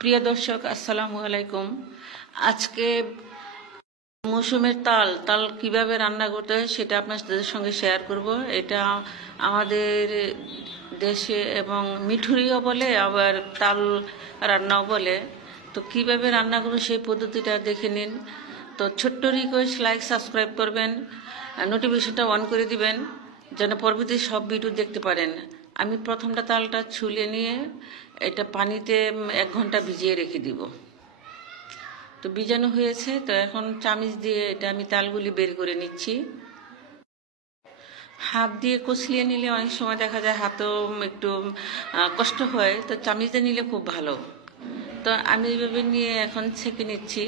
প্রিয় দর্শক, আসসালামু আলাইকুম। আজকে মৌসুমের তাল তাল কিভাবে রান্না করতে হয় সেটা আপনাদের সঙ্গে শেয়ার করব। এটা আমাদের দেশে এবং মিঠুরিও বলে, আবার তাল রান্নাও বলে। তো কিভাবে রান্না করবো সেই পদ্ধতিটা দেখে নিন। তো ছোট্ট রিকোয়েস্ট, লাইক সাবস্ক্রাইব করবেন, নোটিফিকেশনটা অন করে দিবেন যেন পরবর্তী সব ভিডিও দেখতে পারেন। আমি প্রথমটা তালটা ছুলে নিয়ে এটা পানিতে 1 ঘন্টা ভিজিয়ে রেখে দিব। তো ভিজানো হয়েছে, তো এখন চামিচ দিয়ে এটা আমি তালগুলি বের করে নিচ্ছি। হাত দিয়ে কষলিয়ে নিলে অনেক সময় দেখা যায় হাতেও একটু কষ্ট হয়, তো চামিচ দিয়ে নিলে খুব ভালো। তো আমি এইভাবে নিয়ে এখন ছেঁকে নিচ্ছি।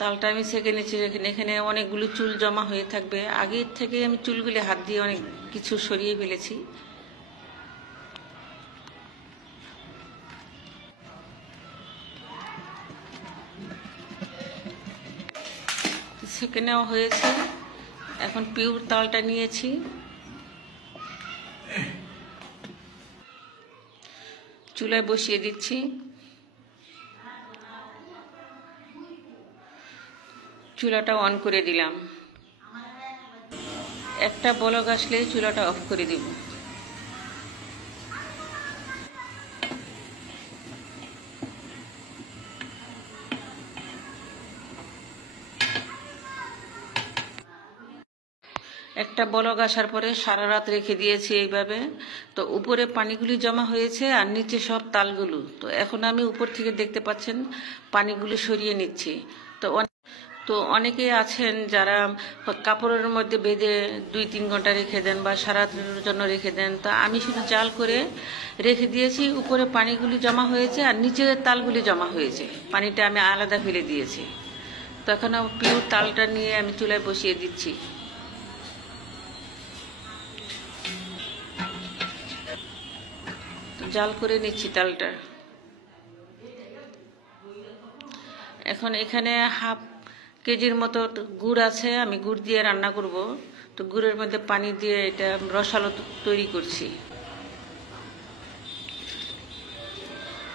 তালটা আমি ছেঁকে নিচ্ছি। এখানে অনেকগুলো চুল জমা হয়ে থাকবে, আগের থেকে আমি চুলগুলি হাত দিয়ে অনেক কিছু সরিয়ে ফেলেছি। ছেঁকে নেওয়া হয়েছে, এখন পিওর তালটা নিয়েছি। চুলায় বসিয়ে দিচ্ছি। চুলাটা অন করে দিলাম। একটা বলক আসলে চুলাটা অফ করে দিব। একটা বলক আসার পরে সারা রাত রেখে দিয়েছি এইভাবে। তো উপরে পানিগুলি জমা হয়েছে আর নিচে সব তালগুলো। তো এখন আমি উপর থেকে দেখতে পাচ্ছেন পানিগুলো সরিয়ে নিচ্ছি। তো অনেকে আছেন যারা কাপড়ের মধ্যে বেঁধে 2-3 ঘন্টা রেখে দেন বা সারা রাতের জন্য রেখে দেন। তা আমি শুধু জাল করে রেখে দিয়েছি। উপরে পানিগুলি জমা হয়েছে আর নিচে তালগুলি জমা হয়েছে, পানিটা আমি আলাদা ফেলে দিয়েছি। তো এখন পিওর তালটা নিয়ে আমি চুলায় বসিয়ে দিচ্ছি। জাল করে নিচ্ছি তালটা। এখন এখানে হাফ কেজির মতো গুড় আছে, আমি গুড় দিয়ে রান্না করব। তো গুড়ের মধ্যে পানি দিয়ে এটা রসালো তৈরি করছি।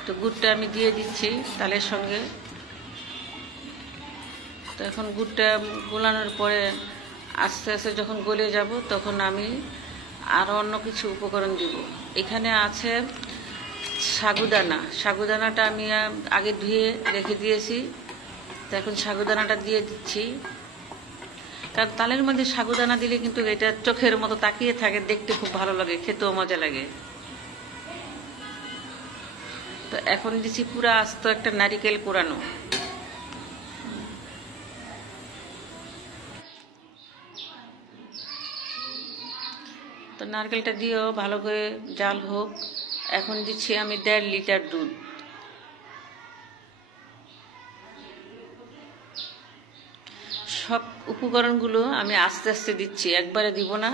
তো গুড়টা আমি দিয়ে দিচ্ছি তালের সঙ্গে। তো এখন গুড়টা গোলানোর পরে আস্তে আস্তে যখন গলে যাব তখন আমি আরও অন্য কিছু উপকরণ দিব। এখানে আছে সাগুদানা। সাগুদানাটা আমি আগে ধুয়ে রেখে দিয়েছি। তো এখন সাগুদানাটা দিয়ে দিচ্ছি, কারণ তালের মধ্যে সাগুদানা দিলে কিন্তু এটা চোখের মতো তাকিয়ে থাকে, দেখতে খুব ভালো লাগে, খেতেও মজা লাগে। তো এখন দিচ্ছি পুরো আস্ত একটা নারিকেল কোরানো। তো নারকেলটা দিয়েও ভালো করে জাল হোক। এখন দিচ্ছি আমি 1.5 লিটার দুধ। সব উপকরণগুলো আমি আস্তে আস্তে দিচ্ছি, একবারে দিব না।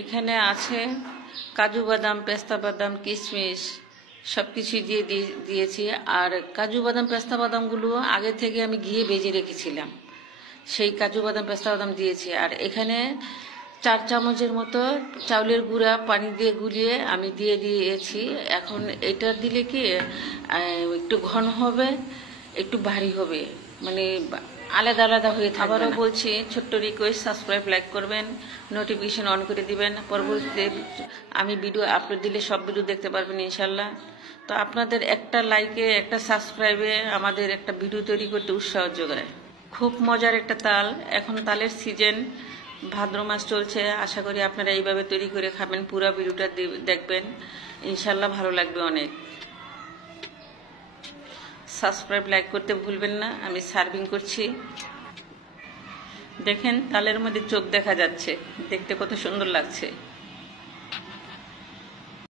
এখানে আছে কাজু বাদাম, পেস্তা বাদাম, কিশমিশ সব কিছুই দিয়েছি। আর কাজু বাদাম পেস্তা বাদামগুলো আগে থেকে আমি ঘিয়ে ভেজে রেখেছিলাম, সেই কাজু বাদাম পেস্তা বাদাম দিয়েছি। আর এখানে 4 চামচের মতো চাউলের গুঁড়া পানি দিয়ে গুলিয়ে আমি দিয়ে দিয়েছি। এখন এটা দিলে কি একটু ঘন হবে, একটু ভারী হবে, মানে আলাদা আলাদা হয়ে থাকবে। আবারও বলছি, ছোট্ট রিকোয়েস্ট, সাবস্ক্রাইব, লাইক করবেন, নোটিফিকেশন অন করে দিবেন। পরবর্তীতে আমি ভিডিও আপলোড দিলে সব ভিডিও দেখতে পারবেন ইনশাল্লাহ। তো আপনাদের একটা লাইকে, একটা সাবস্ক্রাইবে আমাদের একটা ভিডিও তৈরি করতে উৎসাহ যোগায়। খুব মজার একটা তাল। এখন তালের সিজন, ভাদ্র মাস চলছে। আশা করি আপনারা এইভাবে তৈরি করে খাবেন। পুরো ভিডিওটা দেখবেন, ইনশাল্লাহ ভালো লাগবে অনেক। সাবস্ক্রাইব, লাইক করতে ভুলবেন না। আমি সার্ভিং করছি, দেখেন তালের মধ্যে চোখ দেখা যাচ্ছে, দেখতে কত সুন্দর লাগছে।